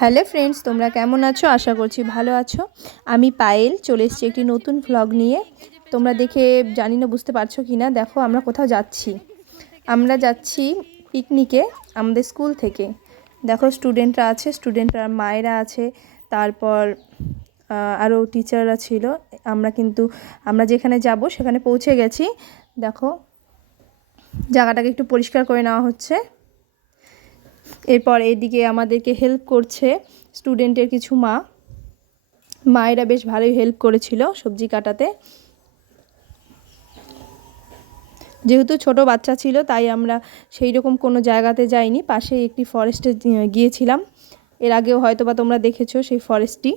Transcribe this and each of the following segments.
Hello friends, তোমরা কেমন আছো? আশা করছি ভালো আছো। আমি পায়েল চলে এসেছি একটি নতুন ভ্লগ নিয়ে। তোমরা দেখে জানি না বুঝতে পারছো কি না। দেখো, আমরা কোথাও যাচ্ছি। আমরা যাচ্ছি পিকনিকে আমাদের স্কুল থেকে। দেখো, স্টুডেন্টরা আছে, স্টুডেন্টরা মায়েরা আছে, তারপর আরও টিচাররা ছিল। আমরা যেখানে যাব সেখানে পৌঁছে গেছি। দেখো, জায়গাটাকে একটু পরিষ্কার করে নেওয়া হচ্ছে। এরপর এদিকে আমাদেরকে হেল্প করছে স্টুডেন্টের কিছু মায়েরা বেশ ভালোই হেল্প করেছিল সবজি কাটাতে। যেহেতু ছোট বাচ্চা ছিল তাই আমরা সেই রকম কোনো জায়গাতে যাইনি, পাশে একটি ফরেস্টে গিয়েছিলাম। এর আগেও হয়তো বা তোমরা দেখেছো সেই ফরেস্টটি।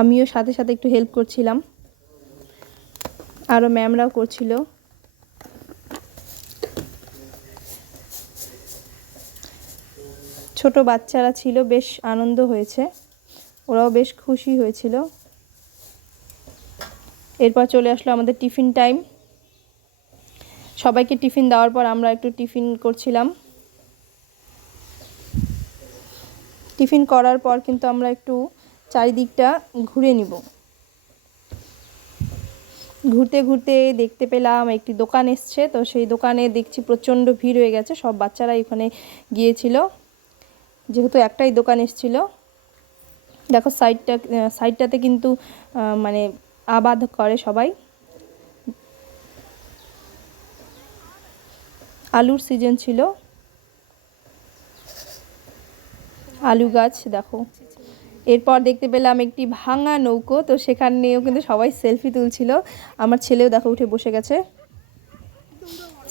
আমিও সাথে সাথে একটু হেল্প করছিলাম, আরও ম্যামরাও করছিল। ছোট বাচ্চারা ছিল, বেশ আনন্দ হয়েছে, ওরাও বেশ খুশি হয়েছিল। এরপর চলে আসলো আমাদের টিফিন টাইম। সবাইকে টিফিন দেওয়ার পর আমরা একটু টিফিন করছিলাম। টিফিন করার পর কিন্তু আমরা একটু চারিদিকটা ঘুরে নিব। ঘুরতে ঘুরতে দেখতে পেলাম একটি দোকান এসছে, তো সেই দোকানে দেখছি প্রচণ্ড ভিড় হয়ে গেছে। সব বাচ্চারা এখানে গিয়েছিল, যেহেতু একটাই দোকান এসছিল। দেখো, সাইডটাতে কিন্তু মানে আবাদ করে সবাই। আলুর সিজন ছিল, আলু গাছ দেখো। এরপর দেখতে পেলাম একটি ভাঙা নৌকো, তো সেখানেও কিন্তু সবাই সেলফি তুলছিল। আমার ছেলেও দেখো উঠে বসে গেছে।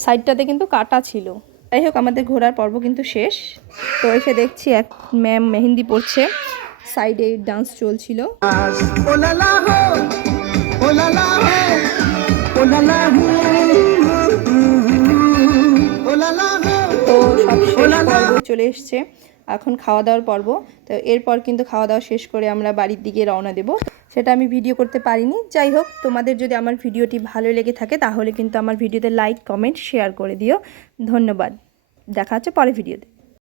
সাইডটাতে কিন্তু কাটা ছিল। যাই হোক, আমাদের ঘোরার পর্ব কিন্তু শেষ। তো এসে দেখছি এক ম্যাম মেহেন্দি পড়ছে, সাইডে ডান্স চলছিল। তো সব শেষ, পর্ব চলে এসছে, এখন খাওয়া দাওয়ার পর্ব। তো এরপর কিন্তু খাওয়া দাওয়া শেষ করে আমরা বাড়ির দিকে রওনা দেব। সেটা আমি ভিডিও করতে পারিনি। যাই হোক, তোমাদের যদি আমার ভিডিওটি ভালো লেগে থাকে তাহলে কিন্তু আমার ভিডিওতে লাইক, কমেন্ট, শেয়ার করে দিও। ধন্যবাদ। দেখা হচ্ছে পরের ভিডিওতে।